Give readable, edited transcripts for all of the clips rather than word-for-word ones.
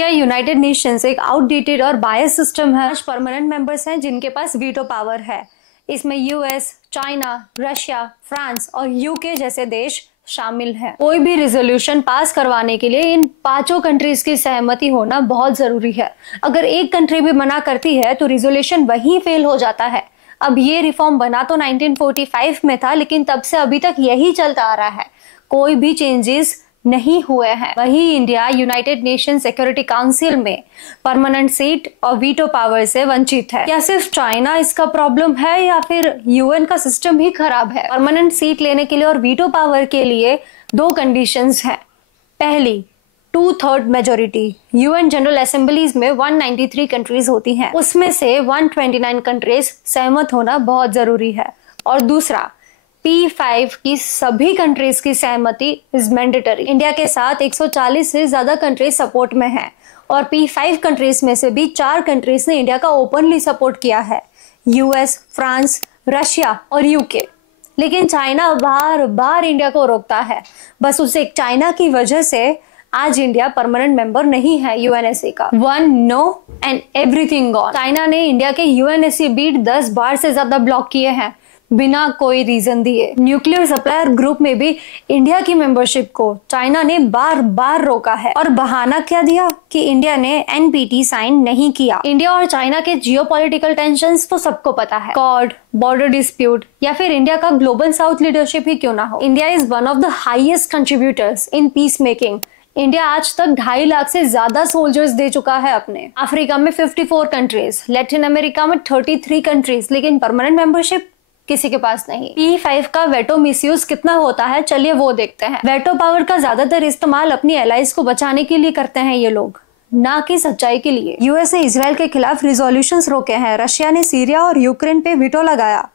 क्या United Nations एक outdated और बायस सिस्टम है? आज परमानेंट मेंबर्स हैं जिनके पास वीटो पावर है। इसमें यूएस, चाइना, रशिया, फ्रांस और यूके जैसे देश शामिल हैं। कोई भी रिजोल्यूशन पास करवाने के लिए इन पांचों कंट्रीज की सहमति होना बहुत जरूरी है। अगर एक कंट्री भी मना करती है तो रिजोल्यूशन वहीं फेल हो जाता है। अब ये रिफॉर्म बना तो 1945 में था, लेकिन तब से अभी तक यही चलता आ रहा है, कोई भी चेंजेस नहीं हुए हैं। वही India United nation security council में परमानेंट सीट और वीटो पावर से वंचित है। क्या सिर्फ चाइना इसका प्रॉब्लम है या फिर यूएन का सिस्टम ही खराब है? परमानेंट सीट लेने के लिए और वीटो पावर के लिए दो कंडीशंस हैं। पहली, 2/3 मेजोरिटी। यूएन जनरल असेंबलीज में 193 कंट्रीज होती हैं, उसमें से 129 कंट्रीज सहमत होना बहुत जरूरी है। और दूसरा, P5 की सभी कंट्रीज की सहमति इज मैंडेटरी। इंडिया के साथ 140 से ज्यादा कंट्रीज सपोर्ट में हैं और P5 कंट्रीज में से भी 4 कंट्रीज ने इंडिया का ओपनली सपोर्ट किया है, यूएस, फ्रांस, रशिया और यूके। लेकिन चाइना बार बार इंडिया को रोकता है। बस उसे चाइना की वजह से आज इंडिया परमानेंट मेंबर नहीं है यूएनएससी का। 1 no and everything gone. China ने इंडिया के यूएनएससी बीट 10 बार से ज्यादा ब्लॉक किए हैं बिना कोई रीजन दिए। न्यूक्लियर सप्लायर ग्रुप में भी इंडिया की मेंबरशिप को चाइना ने बार बार रोका है। और बहाना क्या दिया कि इंडिया ने एनपीटी साइन नहीं किया। इंडिया और चाइना के जियोपॉलिटिकल टेंशंस तो सबको पता है। कॉर्ड, बॉर्डर डिस्प्यूट या फिर इंडिया का ग्लोबल साउथ लीडरशिप ही क्यों ना हो, India is one of the highest contributors in peace making. India आज तक 2.5 लाख से ज्यादा सोल्जर्स दे चुका है अपने। अफ्रीका में 54 कंट्रीज, लैटिन अमेरिका में 33 कंट्रीज, लेकिन परमानेंट मेंबरशिप किसी के पास नहीं। P5 का वेटो मिसयूज कितना होता है, चलिए वो देखते हैं। वेटो पावर का ज्यादातर इस्तेमाल अपनी एलाइज को बचाने के लिए करते हैं ये लोग, ना कि सच्चाई के लिए। यूएस ने इजराइल के खिलाफ रिजोल्यूशंस रोके हैं, रशिया ने सीरिया और यूक्रेन पे वीटो लगाया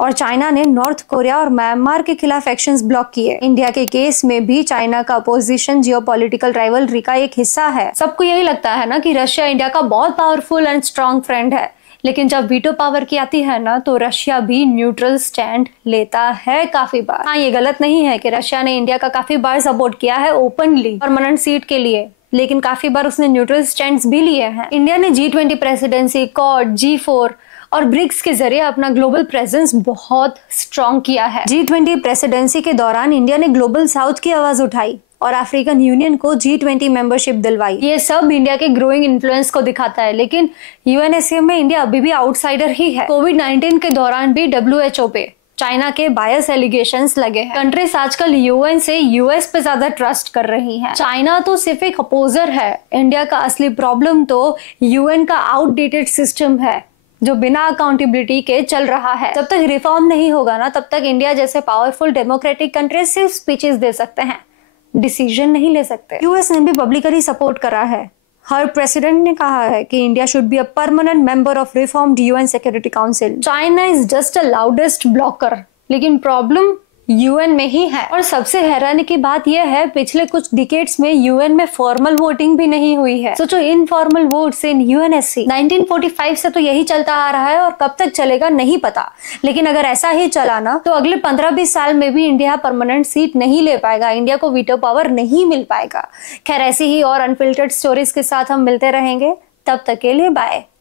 और चाइना ने नॉर्थ कोरिया और म्यांमार के खिलाफ एक्शंस ब्लॉक किए। इंडिया के केस में भी चाइना का अपोजिशन जियोपॉलिटिकल राइवलरी का एक हिस्सा है। सबको यही लगता है ना कि रशिया इंडिया का बहुत पावरफुल एंड स्ट्रॉन्ग फ्रेंड है, लेकिन जब वीटो पावर की आती है ना तो रशिया भी न्यूट्रल स्टैंड लेता है काफी बार। हाँ, ये गलत नहीं है कि रशिया ने इंडिया का काफी बार सपोर्ट किया है ओपनली परमानेंट सीट के लिए, लेकिन काफी बार उसने न्यूट्रल स्टैंड्स भी लिए हैं। इंडिया ने G20 प्रेसिडेंसी, क्वाड, G4 और ब्रिक्स के जरिए अपना ग्लोबल प्रेजेंस बहुत स्ट्रॉन्ग किया है। G20 प्रेसिडेंसी के दौरान इंडिया ने ग्लोबल साउथ की आवाज उठाई और अफ्रीकन यूनियन को G20 मेंबरशिप दिलवाई। ये सब इंडिया के ग्रोइंग इन्फ्लुएंस को दिखाता है, लेकिन यूएनएससी में इंडिया अभी भी आउटसाइडर ही है। कोविड-19 के दौरान भी WHO पे चाइना के बायस एलिगेशंस लगे हैं। कंट्रीज आजकल यूएन से यूएस पे ज्यादा ट्रस्ट कर रही हैं। चाइना तो सिर्फ एक अपोजर है, इंडिया का असली प्रॉब्लम तो यूएन का आउटडेटेड सिस्टम है जो बिना अकाउंटेबिलिटी के चल रहा है। जब तक रिफॉर्म नहीं होगा ना, तब तक इंडिया जैसे पावरफुल डेमोक्रेटिक कंट्रीज सिर्फ स्पीचेस दे सकते हैं, डिसीजन नहीं ले सकते। यूएस ने भी पब्लिकली सपोर्ट करा है। हर प्रेसिडेंट ने कहा है कि India should be a permanent member of reformed UN security council. China is just a loudest blocker, लेकिन प्रॉब्लम यूएन में ही है। और सबसे हैरानी की बात यह है, पिछले कुछ डिकेड्स में यूएन में फॉर्मल वोटिंग भी नहीं हुई है। सोचो, इनफॉर्मल वोट्स इन यूएनएससी। 1945 से तो यही चलता आ रहा है और कब तक चलेगा नहीं पता, लेकिन अगर ऐसा ही चला ना तो अगले 15-20 साल में भी इंडिया परमानेंट सीट नहीं ले पाएगा, इंडिया को वीटो पावर नहीं मिल पाएगा। खैर, ऐसी ही और अनफिल्टर्ड स्टोरीज के साथ हम मिलते रहेंगे, तब तक के लिए बाय।